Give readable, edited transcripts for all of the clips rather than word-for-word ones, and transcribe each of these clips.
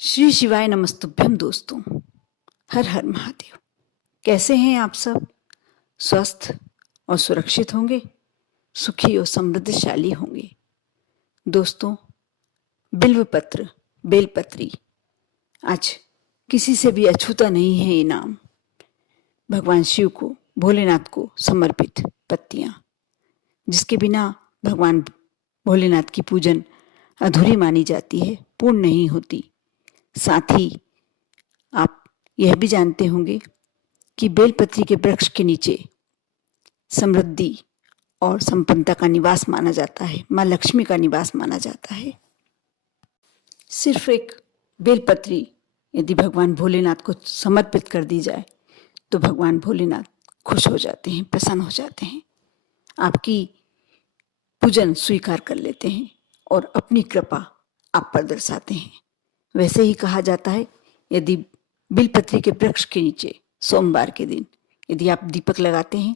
श्री शिवाय नमस्तुभ्यम दोस्तों। हर हर महादेव। कैसे हैं आप सब? स्वस्थ और सुरक्षित होंगे, सुखी और समृद्धशाली होंगे। दोस्तों, बिल्वपत्र, बेलपत्री आज किसी से भी अछूता नहीं है। ये नाम भगवान शिव को, भोलेनाथ को समर्पित पत्तियां, जिसके बिना भगवान भोलेनाथ की पूजन अधूरी मानी जाती है, पूर्ण नहीं होती। साथ ही आप यह भी जानते होंगे कि बेलपत्री के वृक्ष के नीचे समृद्धि और संपन्नता का निवास माना जाता है, माँ लक्ष्मी का निवास माना जाता है। सिर्फ एक बेलपत्री यदि भगवान भोलेनाथ को समर्पित कर दी जाए तो भगवान भोलेनाथ खुश हो जाते हैं, प्रसन्न हो जाते हैं, आपकी पूजन स्वीकार कर लेते हैं और अपनी कृपा आप पर दर्शाते हैं। वैसे ही कहा जाता है, यदि बिलपत्री के वृक्ष के नीचे सोमवार के दिन यदि आप दीपक लगाते हैं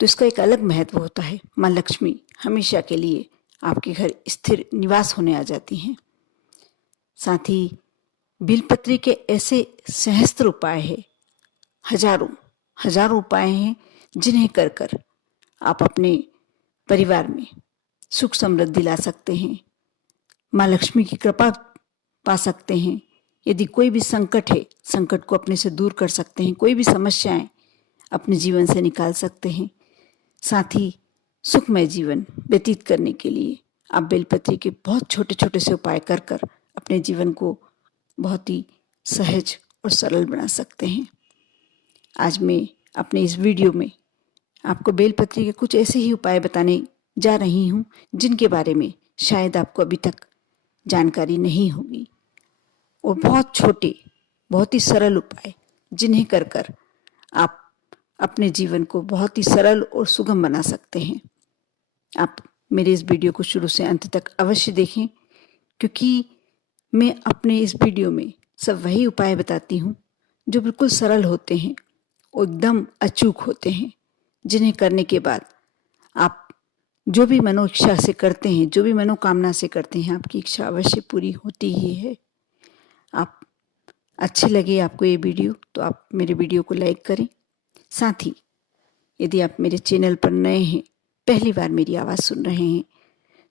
तो इसका एक अलग महत्व होता है। माँ लक्ष्मी हमेशा के लिए आपके घर स्थिर निवास होने आ जाती हैं। साथ ही बिलपत्री के ऐसे सहस्त्र उपाय हैं, हजारों उपाय हैं, जिन्हें कर कर आप अपने परिवार में सुख समृद्धि ला सकते हैं, माँ लक्ष्मी की कृपा पा सकते हैं। यदि कोई भी संकट है, संकट को अपने से दूर कर सकते हैं, कोई भी समस्याएं अपने जीवन से निकाल सकते हैं। साथ ही सुखमय जीवन व्यतीत करने के लिए आप बेलपत्री के बहुत छोटे छोटे से उपाय कर कर अपने जीवन को बहुत ही सहज और सरल बना सकते हैं। आज मैं अपने इस वीडियो में आपको बेलपत्री के कुछ ऐसे ही उपाय बताने जा रही हूँ जिनके बारे में शायद आपको अभी तक जानकारी नहीं होगी, और बहुत छोटे, बहुत ही सरल उपाय जिन्हें कर कर आप अपने जीवन को बहुत ही सरल और सुगम बना सकते हैं। आप मेरे इस वीडियो को शुरू से अंत तक अवश्य देखें, क्योंकि मैं अपने इस वीडियो में सब वही उपाय बताती हूँ जो बिल्कुल सरल होते हैं और एकदम अचूक होते हैं, जिन्हें करने के बाद आप जो भी मनोइच्छा से करते हैं, जो भी मनोकामना से करते हैं, आपकी इच्छा अवश्य पूरी होती ही है। आप अच्छे लगे आपको ये वीडियो तो आप मेरे वीडियो को लाइक करें। साथ ही यदि आप मेरे चैनल पर नए हैं, पहली बार मेरी आवाज़ सुन रहे हैं,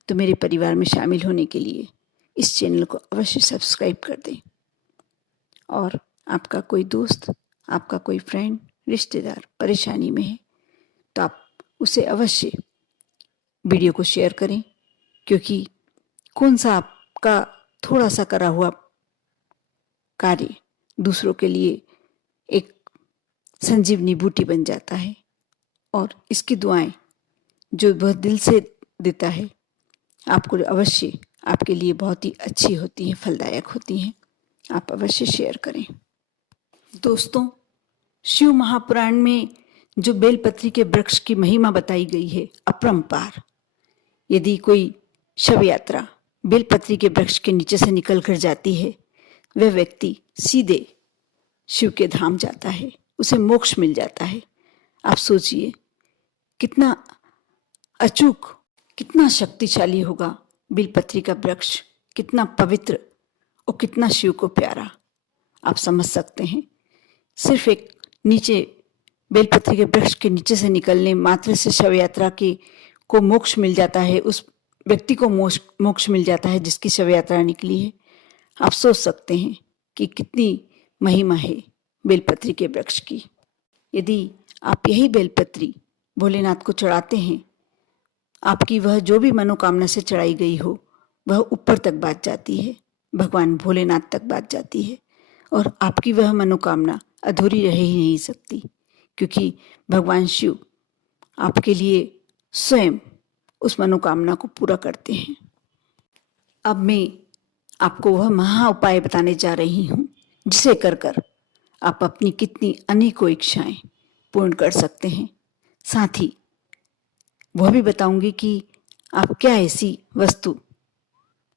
तो मेरे परिवार में शामिल होने के लिए इस चैनल को अवश्य सब्सक्राइब कर दें। और आपका कोई दोस्त, आपका कोई फ्रेंड, रिश्तेदार परेशानी में है तो आप उसे अवश्य वीडियो को शेयर करें, क्योंकि कौन सा आपका थोड़ा सा करा हुआ कार्य दूसरों के लिए एक संजीवनी बूटी बन जाता है, और इसकी दुआएं जो बहुत दिल से देता है आपको अवश्य आपके लिए बहुत ही अच्छी होती हैं, फलदायक होती हैं। आप अवश्य शेयर करें। दोस्तों, शिव महापुराण में जो बेलपत्री के वृक्ष की महिमा बताई गई है अपरंपार। यदि कोई शव यात्रा बेलपत्री के वृक्ष के नीचे से निकल कर जाती है, वह व्यक्ति सीधे शिव के धाम जाता है, उसे मोक्ष मिल जाता है। आप सोचिए कितना अचूक, कितना शक्तिशाली होगा बेलपत्री का वृक्ष, कितना पवित्र और कितना शिव को प्यारा। आप समझ सकते हैं, सिर्फ एक नीचे बेलपत्री के वृक्ष के नीचे से निकलने मात्र से शव यात्रा के को मोक्ष मिल जाता है, उस व्यक्ति को मोक्ष मिल जाता है जिसकी शव यात्रा निकली है। आप सोच सकते हैं कि कितनी महिमा है बेलपत्री के वृक्ष की। यदि आप यही बेलपत्री भोलेनाथ को चढ़ाते हैं, आपकी वह जो भी मनोकामना से चढ़ाई गई हो वह ऊपर तक बात जाती है, भगवान भोलेनाथ तक बात जाती है, और आपकी वह मनोकामना अधूरी रह ही नहीं सकती, क्योंकि भगवान शिव आपके लिए स्वयं उस मनोकामना को पूरा करते हैं। अब मैं आपको वह महा उपाय बताने जा रही हूँ जिसे कर कर आप अपनी कितनी अनेकों इच्छाएं पूर्ण कर सकते हैं। साथ ही वह भी बताऊंगी कि आप क्या ऐसी वस्तु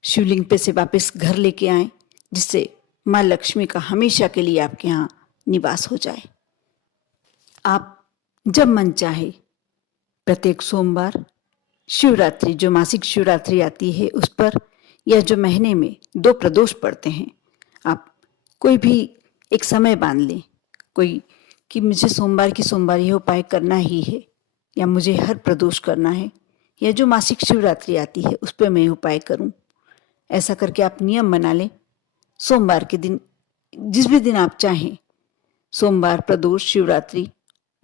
शिवलिंग पे से वापस घर लेके आएं जिससे माँ लक्ष्मी का हमेशा के लिए आपके यहाँ निवास हो जाए। आप जब मन चाहे प्रत्येक सोमवार, शिवरात्रि, जो मासिक शिवरात्रि आती है उस पर, या जो महीने में 2 प्रदोष पड़ते हैं, आप कोई भी एक समय बांध लें, कोई कि मुझे सोमवार की सोमवार यह उपाय करना ही है, या मुझे हर प्रदोष करना है, या जो मासिक शिवरात्रि आती है उस पर मैं उपाय करूं। ऐसा करके आप नियम बना लें। सोमवार के दिन, जिस भी दिन आप चाहें, सोमवार, प्रदोष, शिवरात्रि,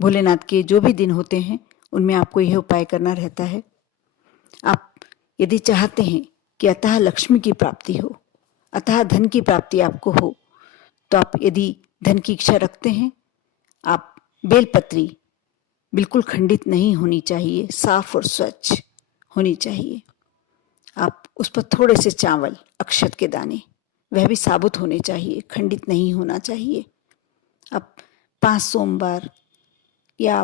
भोलेनाथ के जो भी दिन होते हैं उनमें आपको यह उपाय करना रहता है। आप यदि चाहते हैं कि अतः लक्ष्मी की प्राप्ति हो, अतः धन की प्राप्ति आपको हो, तो आप यदि धन की इच्छा रखते हैं, आप बेलपत्री बिल्कुल खंडित नहीं होनी चाहिए, साफ और स्वच्छ होनी चाहिए। आप उस पर थोड़े से चावल, अक्षत के दाने, वह भी साबुत होने चाहिए, खंडित नहीं होना चाहिए। आप 5 सोमवार या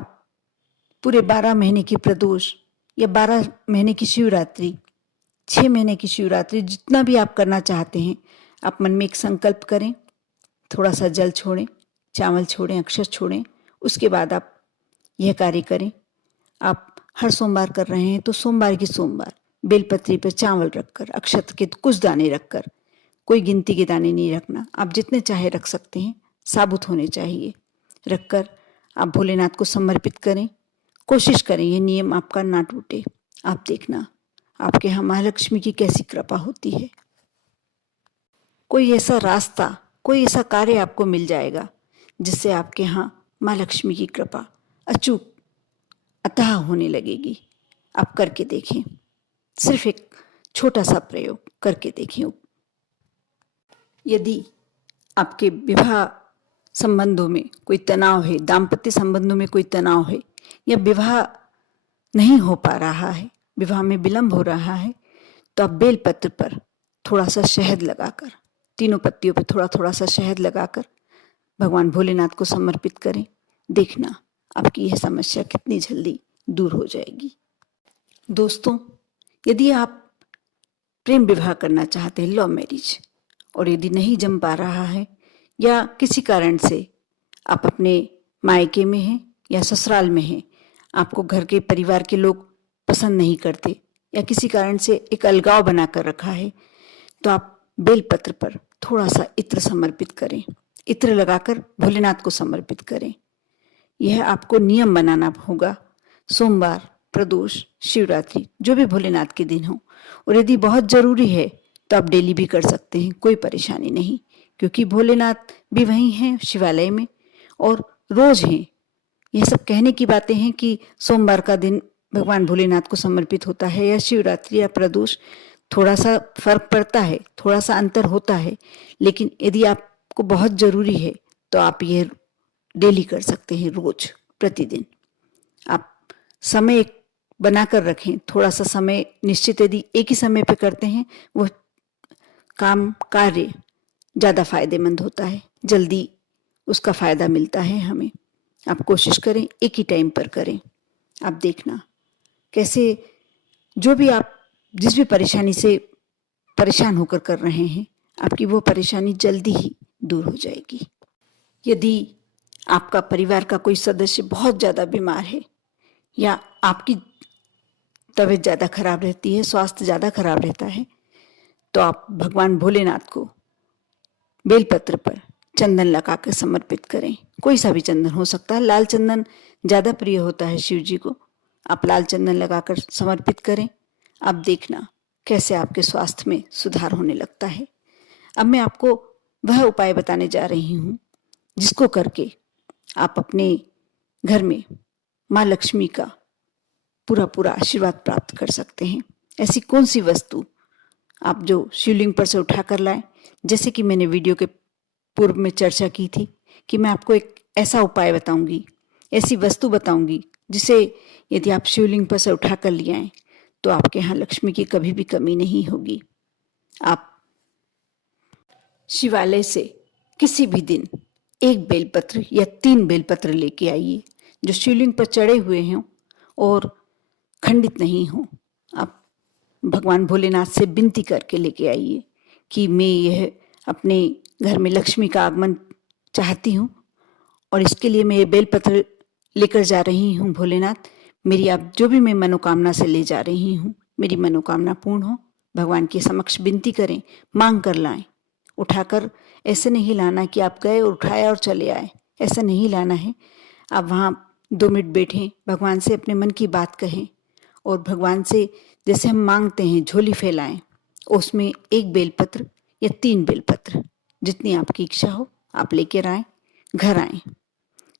पूरे 12 महीने की प्रदोष या 12 महीने की शिवरात्रि, 6 महीने की शिवरात्रि, जितना भी आप करना चाहते हैं, आप मन में एक संकल्प करें, थोड़ा सा जल छोड़ें, चावल छोड़ें, अक्षत छोड़ें, उसके बाद आप यह कार्य करें। आप हर सोमवार कर रहे हैं तो सोमवार की सोमवार बेलपत्री पर चावल रखकर, अक्षत के कुछ दाने रखकर, कोई गिनती के दाने नहीं रखना, आप जितने चाहे रख सकते हैं, साबुत होने चाहिए, रखकर आप भोलेनाथ को समर्पित करें। कोशिश करें ये नियम आपका ना टूटे। आप देखना आपके यहाँ महालक्ष्मी की कैसी कृपा होती है। कोई ऐसा रास्ता, कोई ऐसा कार्य आपको मिल जाएगा जिससे आपके यहाँ माँ लक्ष्मी की कृपा अचूक अतः होने लगेगी। आप करके देखें, सिर्फ एक छोटा सा प्रयोग करके देखें। यदि आपके विवाह संबंधों में कोई तनाव है, दाम्पत्य संबंधों में कोई तनाव है, या विवाह नहीं हो पा रहा है, विवाह में विलंब हो रहा है, तो आप बेलपत्र पर थोड़ा सा शहद लगाकर, तीनों पत्तियों पर थोड़ा थोड़ा सा शहद लगाकर भगवान भोलेनाथ को समर्पित करें। देखना आपकी यह समस्या कितनी जल्दी दूर हो जाएगी। दोस्तों, यदि आप प्रेम विवाह करना चाहते हैं, लव मैरिज, और यदि नहीं जम पा रहा है, या किसी कारण से आप अपने मायके में हैं या ससुराल में हैं, आपको घर के परिवार के लोग पसंद नहीं करते, या किसी कारण से एक अलगाव बनाकर रखा है, तो आप बेलपत्र पर थोड़ा सा इत्र समर्पित करें। इत्र लगाकर भोलेनाथ को समर्पित करें। यह आपको नियम बनाना होगा। सोमवार, प्रदोष, शिवरात्रि, जो भी भोलेनाथ के दिन हो, और यदि बहुत जरूरी है तो आप डेली भी कर सकते हैं, कोई परेशानी नहीं, क्योंकि भोलेनाथ भी वहीं हैं शिवालय में और रोज हैं। यह सब कहने की बातें हैं कि सोमवार का दिन भगवान भोलेनाथ को समर्पित होता है, या शिवरात्रि या प्रदोष, थोड़ा सा फर्क पड़ता है, थोड़ा सा अंतर होता है, लेकिन यदि आपको बहुत जरूरी है तो आप ये डेली कर सकते हैं, रोज, प्रतिदिन। आप समय बनाकर रखें, थोड़ा सा समय निश्चित, यदि एक ही समय पे करते हैं वो काम, कार्य ज़्यादा फायदेमंद होता है, जल्दी उसका फायदा मिलता है हमें। आप कोशिश करें एक ही टाइम पर करें। आप देखना कैसे जो भी आप जिस भी परेशानी से परेशान होकर कर रहे हैं, आपकी वो परेशानी जल्दी ही दूर हो जाएगी। यदि आपका परिवार का कोई सदस्य बहुत ज़्यादा बीमार है, या आपकी तबीयत ज़्यादा खराब रहती है, स्वास्थ्य ज़्यादा खराब रहता है, तो आप भगवान भोलेनाथ को बेलपत्र पर चंदन लगाकर समर्पित करें। कोई सा भी चंदन हो सकता है, लाल चंदन ज़्यादा प्रिय होता है शिव जी को। आप लाल चंदन लगाकर समर्पित करें। आप देखना कैसे आपके स्वास्थ्य में सुधार होने लगता है। अब मैं आपको वह उपाय बताने जा रही हूँ जिसको करके आप अपने घर में माँ लक्ष्मी का पूरा आशीर्वाद प्राप्त कर सकते हैं। ऐसी कौन सी वस्तु आप जो शिवलिंग पर से उठा कर लाएं, जैसे कि मैंने वीडियो के पूर्व में चर्चा की थी कि मैं आपको एक ऐसा उपाय बताऊंगी, ऐसी वस्तु बताऊंगी जिसे यदि आप शिवलिंग पर से उठा कर ले आएं तो आपके यहाँ लक्ष्मी की कभी भी कमी नहीं होगी। आप शिवालय से किसी भी दिन 1 बेलपत्र या 3 बेलपत्र लेके आइए जो शिवलिंग पर चढ़े हुए हों और खंडित नहीं हो। आप भगवान भोलेनाथ से विनती करके लेके आइए कि मैं यह अपने घर में लक्ष्मी का आगमन चाहती हूँ, और इसके लिए मैं ये बेलपत्र लेकर जा रही हूँ भोलेनाथ। मेरी आप जो भी मैं मनोकामना से ले जा रही हूँ, मेरी मनोकामना पूर्ण हो। भगवान के समक्ष विनती करें, मांग कर लाएं, उठाकर ऐसे नहीं लाना कि आप गए और उठाया और चले आए, ऐसा नहीं लाना है। आप वहाँ 2 मिनट बैठें, भगवान से अपने मन की बात कहें और भगवान से जैसे हम मांगते हैं झोली फैलाएं, उसमें 1 बेलपत्र या 3 बेलपत्र जितनी आपकी इच्छा हो आप लेकर आए, घर आए।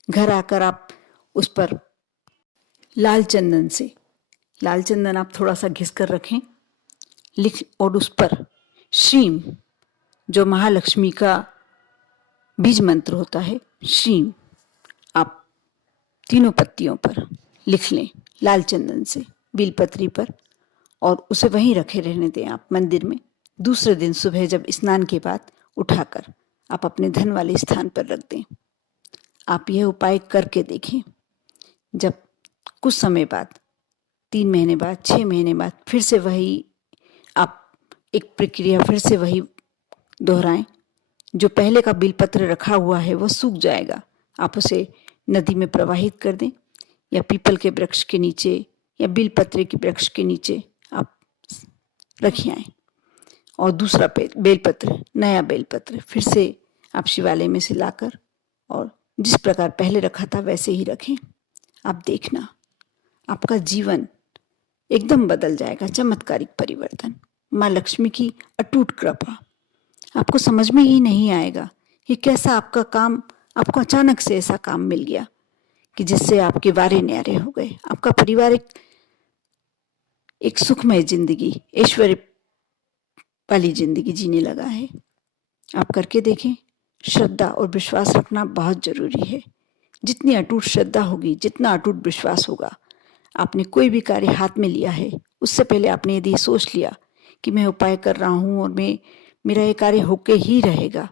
घर आकर आप उस पर लाल चंदन आप थोड़ा सा घिस कर रखें, लिख, और उस पर श्रीम, जो महालक्ष्मी का बीज मंत्र होता है, श्रीम आप तीनों पत्तियों पर लिख लें लाल चंदन से बेलपत्री पर, और उसे वहीं रखे रहने दें आप मंदिर में। दूसरे दिन सुबह जब स्नान के बाद उठाकर आप अपने धन वाले स्थान पर रख दें। आप यह उपाय करके देखें। जब कुछ समय बाद, 3 महीने बाद, 6 महीने बाद फिर से वही आप एक प्रक्रिया फिर से वही दोहराएं। जो पहले का बेलपत्र रखा हुआ है वो सूख जाएगा, आप उसे नदी में प्रवाहित कर दें या पीपल के वृक्ष के नीचे या बेलपत्र के वृक्ष के नीचे आप रखिए आएं। और दूसरा बेलपत्र, नया बेलपत्र फिर से आप शिवालय में से लाकर और जिस प्रकार पहले रखा था वैसे ही रखें। आप देखना आपका जीवन एकदम बदल जाएगा, चमत्कारिक परिवर्तन, माँ लक्ष्मी की अटूट कृपा। आपको समझ में ही नहीं आएगा कि कैसा आपका काम, आपको अचानक से ऐसा काम मिल गया कि जिससे आपके वारे न्यारे हो गए। आपका परिवार एक सुखमय जिंदगी, ऐश्वर्य वाली जिंदगी जीने लगा है। आप करके देखें। श्रद्धा और विश्वास रखना बहुत जरूरी है। जितनी अटूट श्रद्धा होगी, जितना अटूट विश्वास होगा, आपने कोई भी कार्य हाथ में लिया है उससे पहले आपने यदि सोच लिया कि मैं उपाय कर रहा हूँ और मेरा ये कार्य होके ही रहेगा,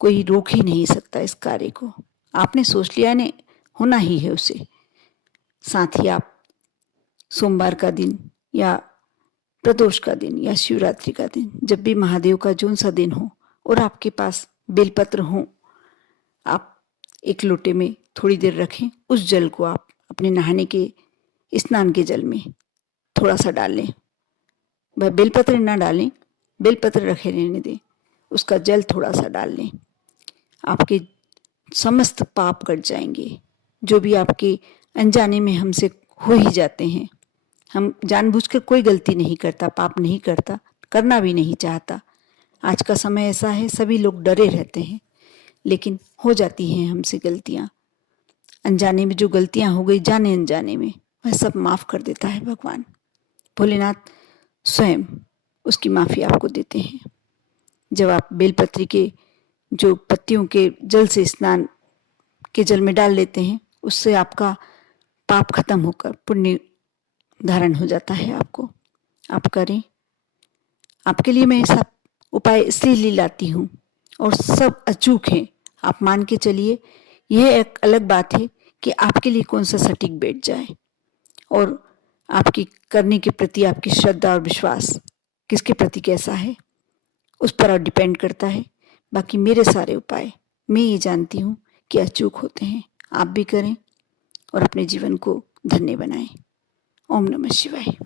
कोई रोक ही नहीं सकता इस कार्य को। आपने सोच लिया ने होना ही है उसे। साथ ही आप सोमवार का दिन या प्रदोष का दिन या शिवरात्रि का दिन, जब भी महादेव का जोन सा दिन हो और आपके पास बेलपत्र हो, आप एक लोटे में थोड़ी देर रखें। उस जल को आप अपने नहाने के स्नान के जल में थोड़ा सा डाल लें। वह बेलपत्र ना डालें, बेलपत्र रखे रहने दें, उसका जल थोड़ा सा डाल लें। आपके समस्त पाप कट जाएंगे। जो भी आपके अनजाने में हमसे हो ही जाते हैं, हम जानबूझकर कोई गलती नहीं करता, पाप नहीं करता, करना भी नहीं चाहता। आज का समय ऐसा है, सभी लोग डरे रहते हैं, लेकिन हो जाती हैं हमसे गलतियाँ। अनजाने में जो गलतियाँ हो गई, जाने अनजाने में, वह सब माफ़ कर देता है भगवान। भोलेनाथ स्वयं उसकी माफ़ी आपको देते हैं। जब आप बेलपत्री के जो पत्तियों के जल से स्नान के जल में डाल लेते हैं, उससे आपका पाप खत्म होकर पुण्य धारण हो जाता है आपको। आप करें। आपके लिए मैं सब उपाय इसलिए लाती हूँ और सब अचूक हैं। आप मान के चलिए। यह एक अलग बात है कि आपके लिए कौन सा सटीक बैठ जाए और आपकी करने के प्रति आपकी श्रद्धा और विश्वास किसके प्रति कैसा है, उस पर डिपेंड करता है। बाकी मेरे सारे उपाय मैं ये जानती हूँ कि अचूक होते हैं। आप भी करें और अपने जीवन को धन्य बनाएं। ओम नमः शिवाय।